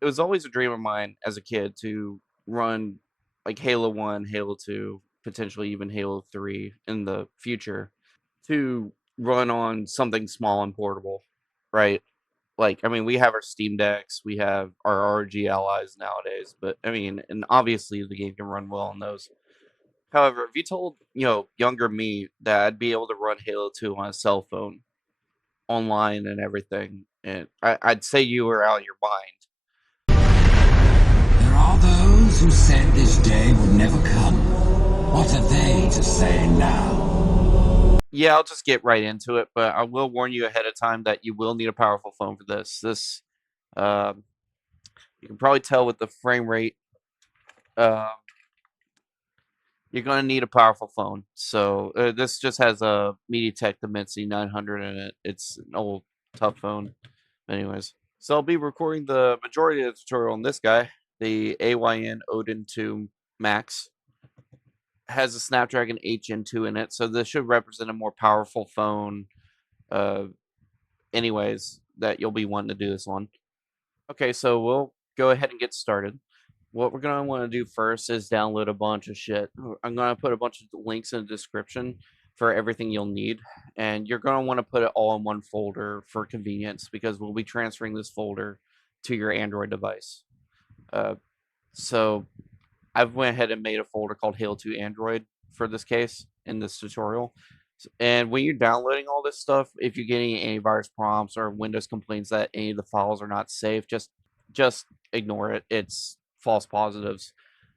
it was always a dream of mine as a kid to run like Halo 1, Halo 2, potentially even Halo 3 in the future to run on something small and portable, right? Like, I mean, we have our Steam Decks, we have our RG allies nowadays, but I mean, and obviously the game can run well on those. However, if you told, younger me that I'd be able to run Halo 2 on a cell phone online and everything, and I'd say you were out of your mind. There are those who said this day would never come. What are they to say now? Yeah, I'll just get right into it, but I will warn you ahead of time that you will need a powerful phone for this. Um, you can probably tell with the frame rate, uh, you're going to need a powerful phone. So this just has a MediaTek Dimensity 900 in it. It's an old tough phone. Anyways, so I'll be recording the majority of the tutorial on this guy, the AYN Odin 2 Max. Has a Snapdragon 8 Gen 2 in it, so this should represent a more powerful phone. Uh, anyways, that you'll be wanting to do this one. Okay, so we'll go ahead and get started. What we're gonna want to do first is download a bunch of shit. I'm gonna put a bunch of links in the description for everything you'll need, and you're gonna want to put it all in one folder for convenience because we'll be transferring this folder to your Android device. Uh, so I've went ahead and made a folder called Halo 2 Android for this case in this tutorial. And when you're downloading all this stuff, if you get any antivirus prompts or Windows complaints that any of the files are not safe, just ignore it. It's false positives.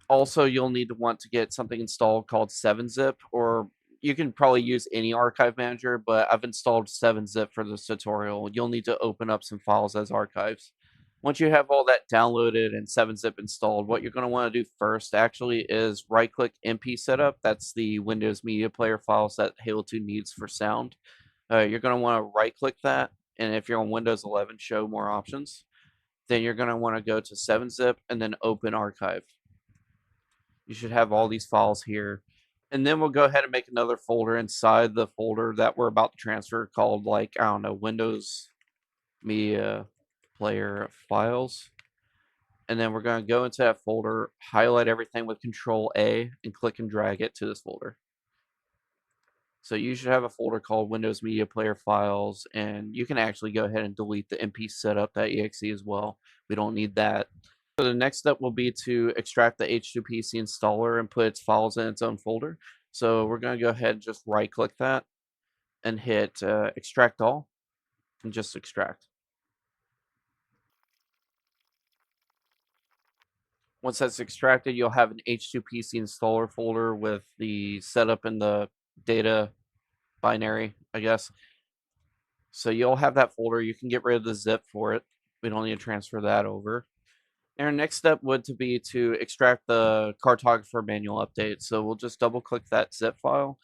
Also, you'll need to want to get something installed called 7-zip, or you can probably use any archive manager, but I've installed 7-zip for this tutorial. You'll need to open up some files as archives. Once you have all that downloaded and 7-zip installed, what you're going to want to do first actually is right-click MP setup. That's the Windows Media Player files that Halo 2 needs for sound. You're going to want to right-click that, and if you're on Windows 11, show more options. Then you're going to want to go to 7-zip and then open archive. You should have all these files here. And then we'll go ahead and make another folder inside the folder that we're about to transfer called, like, I don't know, Windows Media Player Files. And then we're going to go into that folder, highlight everything with Control A, and click and drag it to this folder. So you should have a folder called Windows Media Player Files, and you can actually go ahead and delete the MP setup.exe as well. We don't need that. So the next step will be to extract the H2PC installer and put its files in its own folder. So we're going to go ahead and just right-click that and hit Extract All, and just extract. Once that's extracted, you'll have an H2PC installer folder with the setup and the data binary, I guess. So you'll have that folder. You can get rid of the zip for it. We don't need to transfer that over. And our next step would to be to extract the cartographer manual update. So we'll just double click that zip file.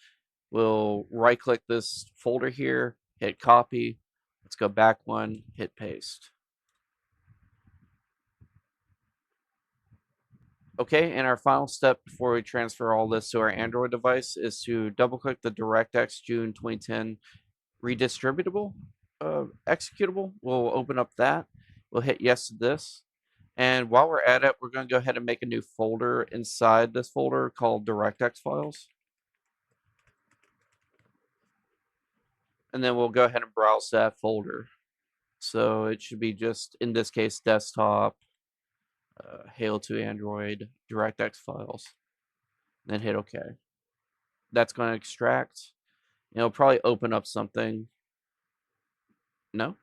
We'll right click this folder here, hit copy. Let's go back one, hit paste. Okay, and our final step before we transfer all this to our Android device is to double click the DirectX June 2010 redistributable executable. We'll open up that. We'll hit yes to this. And while we're at it, we're going to go ahead and make a new folder inside this folder called DirectX files. And then we'll go ahead and browse that folder. So it should be just, in this case, desktop, Halo 2 Android, DirectX files. Then hit OK. That's going to extract. It'll probably open up something. No?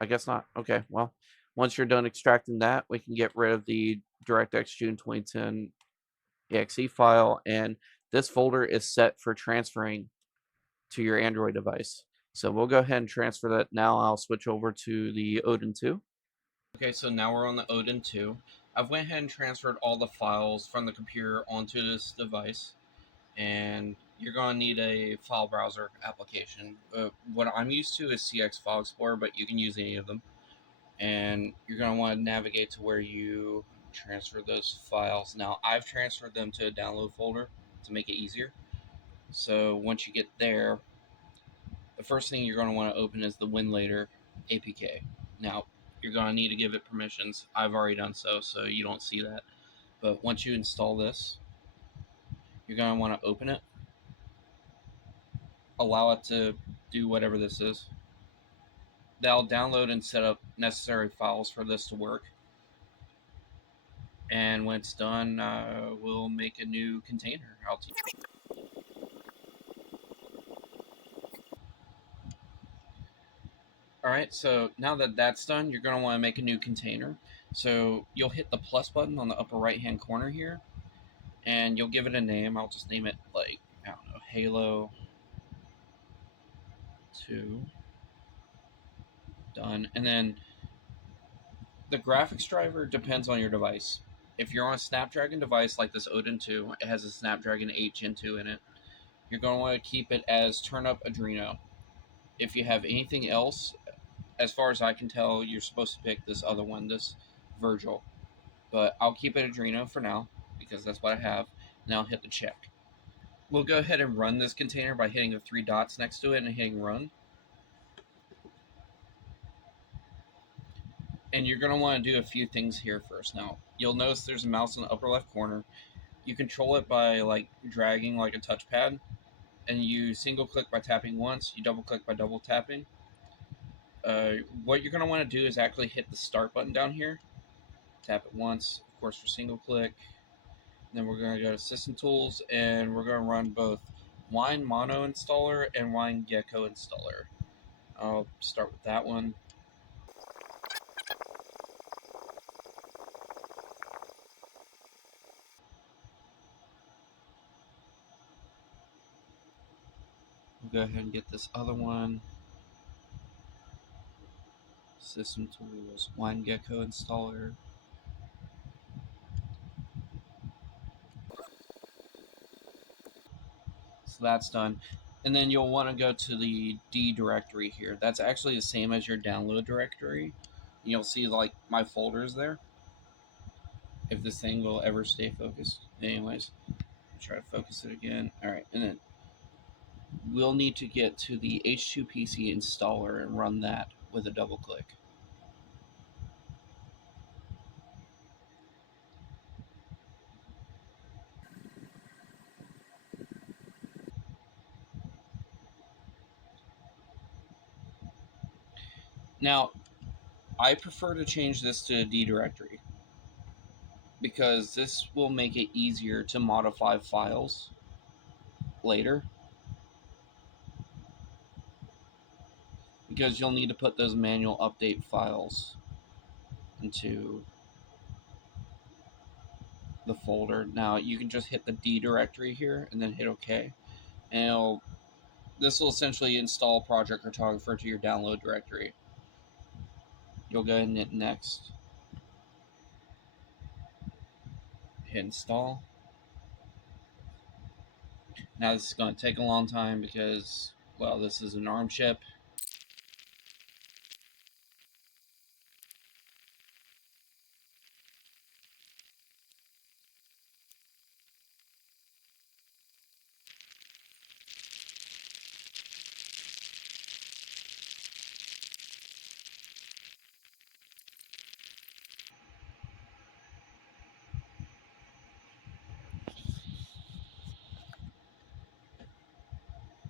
I guess not. Okay, well, once you're done extracting that, we can get rid of the DirectX June 2010 exe file, and this folder is set for transferring to your Android device. So we'll go ahead and transfer that now. I'll switch over to the Odin 2. Okay, so now we're on the Odin 2. I've went ahead and transferred all the files from the computer onto this device, and you're going to need a file browser application. What I'm used to is CX File Explorer, but you can use any of them. And you're going to want to navigate to where you transfer those files. Now, I've transferred them to a download folder to make it easier. So once you get there, the first thing you're going to want to open is the Winlator APK. Now, you're going to need to give it permissions. I've already done so you don't see that. But once you install this, you're going to want to open it, allow it to do whatever this is. That'll download and set up necessary files for this to work. And when it's done, we'll make a new container. Alright, so now that that's done, you're going to want to make a new container. So you'll hit the plus button on the upper right hand corner here, and you'll give it a name. I'll just name it, like, I don't know, Halo 2. Done. And then the graphics driver depends on your device. If you're on a Snapdragon device like this Odin 2, it has a Snapdragon 8 Gen 2 in it. You're going to want to keep it as turn up Adreno. If you have anything else, as far as I can tell, you're supposed to pick this other one, this Virgil. But I'll keep it Adreno for now, because that's what I have. Now I'll hit the check. We'll go ahead and run this container by hitting the 3 dots next to it and hitting run. And you're going to want to do a few things here first. Now, you'll notice there's a mouse in the upper left corner. You control it by like dragging like a touchpad, and you single click by tapping once, you double click by double tapping. What you're going to want to do is actually hit the start button down here, tap it once, of course, for single click. Then we're going to go to System Tools, and we're going to run both Wine Mono Installer and Wine Gecko Installer. I'll start with that one. We'll go ahead and get this other one. System Tools, Wine Gecko Installer. So that's done. And then you'll want to go to the D directory here. That's actually the same as your download directory. You'll see like my folders there. If this thing will ever stay focused. Anyways, try to focus it again. Alright, and then we'll need to get to the H2PC installer and run that with a double click. Now, I prefer to change this to a D directory because this will make it easier to modify files later, because you'll need to put those manual update files into the folder. Now you can just hit the D directory here and then hit OK, and this will essentially install Project Cartographer to your download directory. You'll go ahead and hit next, hit install. Now this is going to take a long time because, well, this is an ARM chip.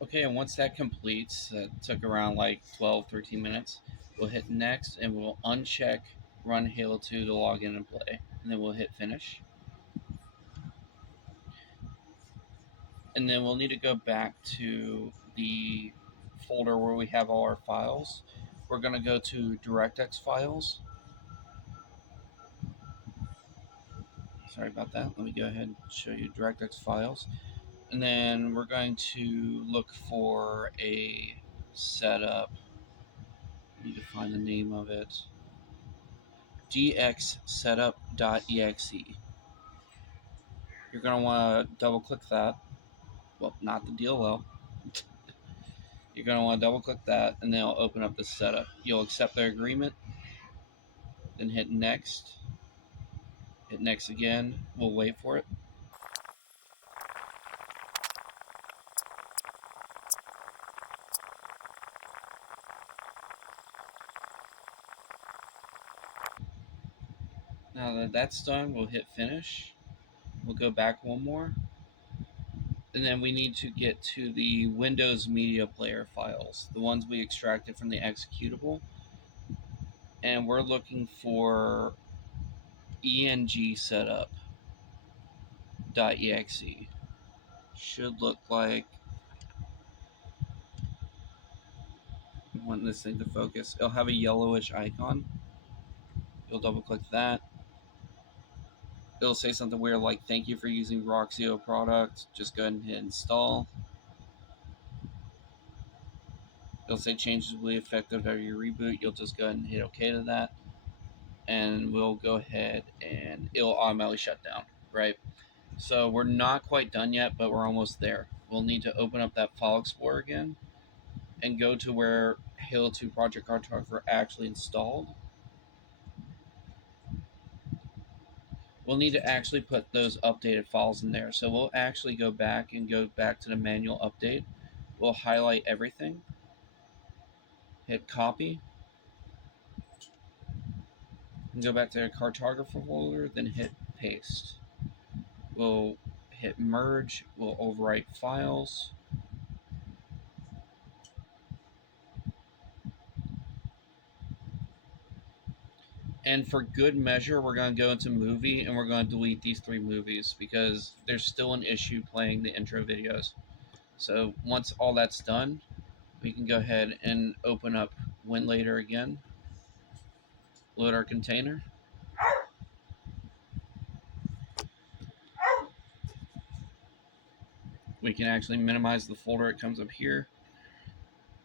Okay, and once that completes, that took around like 12-13 minutes, we'll hit next and we'll uncheck run Halo 2 to log in and play. And then we'll hit finish. And then we'll need to go back to the folder where we have all our files. We're going to go to DirectX files. Sorry about that. Let me go ahead and show you DirectX files. And then we're going to look for a setup. I need to find the name of it. dxsetup.exe. You're going to want to double click that. Well, not the DLL. You're going to want to double click that, and then it'll open up the setup. You'll accept their agreement, then hit next. Hit next again. We'll wait for it. Now that that's done, we'll hit finish. We'll go back one more. And then we need to get to the Windows Media Player files, the ones we extracted from the executable. And we're looking for eng setup.exe. Should look like, I want this thing to focus. It'll have a yellowish icon. You'll double click that. It'll say something weird like, thank you for using Roxio product. Just go ahead and hit install. It'll say changes will be effective after you reboot. You'll just go ahead and hit OK to that. And we'll go ahead and it'll automatically shut down, right? So we're not quite done yet, but we're almost there. We'll need to open up that file explorer again and go to where Halo 2 Project Cartographer actually installed. We'll need to actually put those updated files in there. So we'll actually go back to the manual update. We'll highlight everything, hit copy, and go back to the cartographer folder, then hit paste. We'll hit merge, we'll overwrite files. And for good measure, we're going to go into movie and we're going to delete these 3 movies because there's still an issue playing the intro videos. So once all that's done, we can go ahead and open up Winlator again, load our container. We can actually minimize the folder. It comes up here.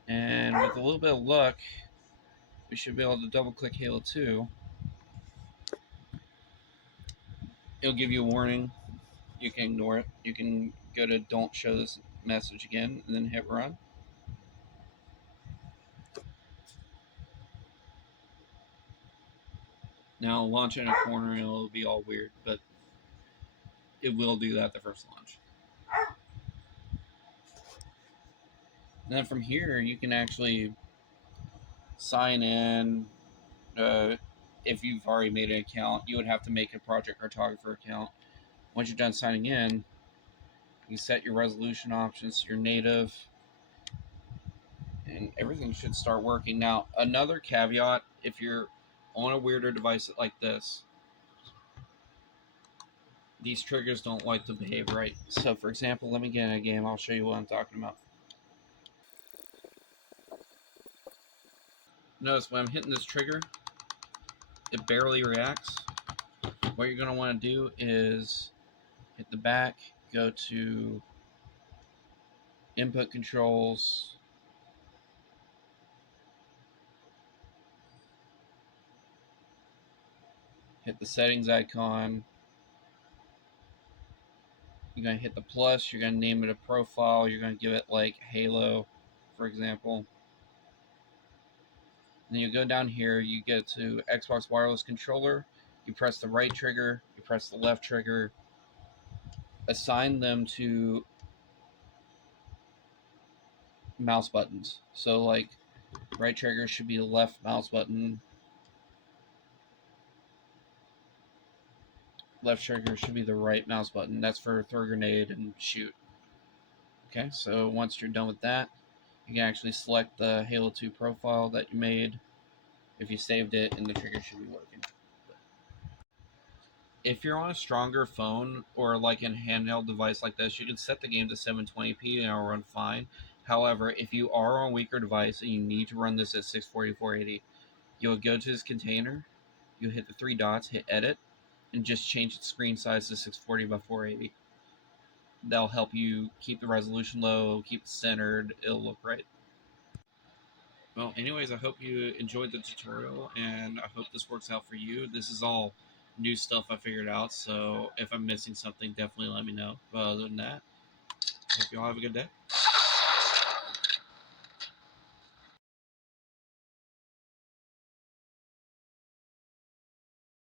And with a little bit of luck, we should be able to double click Halo 2. It'll give you a warning. You can ignore it. You can go to don't show this message again and then hit run. Now launch in a corner and it'll be all weird, but it will do that the first launch. And then from here, you can actually sign in. If you've already made an account, you would have to make a Project Cartographer account. Once you're done signing in, you set your resolution options to your native, and everything should start working. Now, another caveat, if you're on a weirder device like this, these triggers don't like to behave right. So, for example, let me get in a game. I'll show you what I'm talking about. Notice when I'm hitting this trigger, it barely reacts. What you're going to want to do is hit the back, go to input controls, hit the settings icon. You're going to hit the plus, you're going to name it a profile, you're going to give it like Halo, for example. Then you go down here, you get to Xbox wireless controller, you press the right trigger, you press the left trigger, assign them to mouse buttons. So like right trigger should be the left mouse button, left trigger should be the right mouse button. That's for throw a grenade and shoot. Okay, so once you're done with that, you can actually select the Halo 2 profile that you made if you saved it, and the trigger should be working. If you're on a stronger phone or like a handheld device like this, you can set the game to 720p and it'll run fine. However, if you are on a weaker device and you need to run this at 640 480, you'll go to this container, you'll hit the 3 dots, hit edit, and just change its screen size to 640 by 480. That'll help you keep the resolution low, keep it centered, it'll look right. Well, anyways, I hope you enjoyed the tutorial, and I hope this works out for you. This is all new stuff I figured out, so if I'm missing something, definitely let me know. But other than that, I hope you all have a good day.